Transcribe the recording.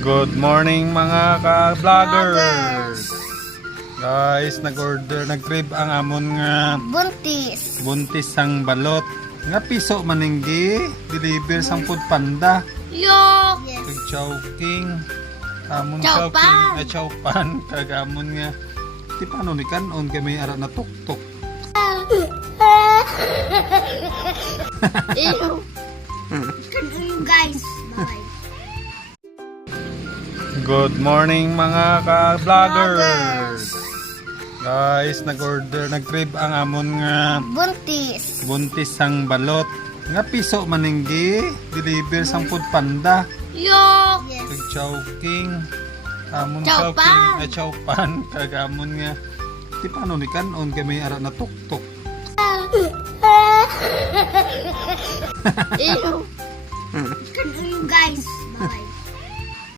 Good morning mga ka-vloggers. Guys, nag-trip ang amon nga buntis sang balot. Nga piso maninggi, deliver sang food panda. Yok! Kag chowking. Amon Chowpan. chowking, chowpan kag amon nga ti paano ni kanon kay ara na tuktok. Ew. Kanon guys. Bye. Good morning mga ka-vloggers. Guys, nag-trip ang amon nga buntis sang balot. Nga piso maninggi, deliver sang food panda. Yok! Kag chowking. Amon Chowpan. chowpan kag amon nga ti paano ni kanon kay ara na tuktok. Ew. Kanon guys. Bye.